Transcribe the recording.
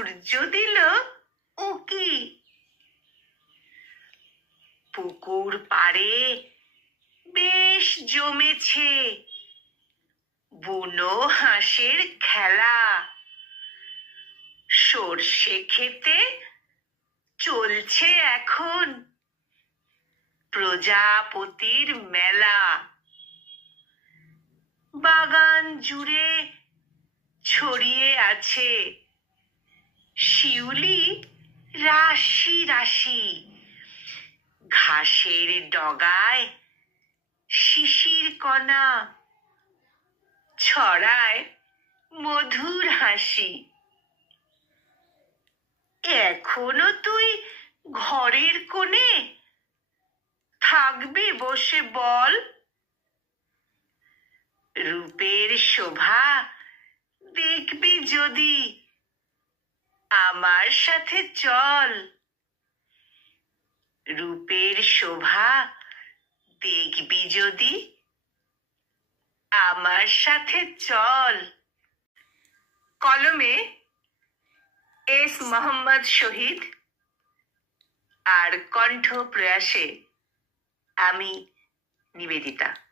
সূর্য দিল উঁকি। পুকুর পাড়ে বেশ জমেছে বুনো হাঁসের খেলা। সর্ষে খেতে চলছে এখন প্রজাপতির মেলা। বাগান জুড়ে ছড়িয়ে আছে শিউলি রাশি রাশি। ঘাসের ডগায় শিশির কণা ছড়ায় মধুর হাসি। এখনো তুই ঘরের কোণে থাকবি বসে বল? রূপের শোভা দেখবি যদি আমার সাথে চল। রূপের শোভা দেখবি যদি আমার সাথে চল। কলমে এস মোহাম্মদ শহীদ আর কণ্ঠ প্রয়াসে আমি নিবেদিতা।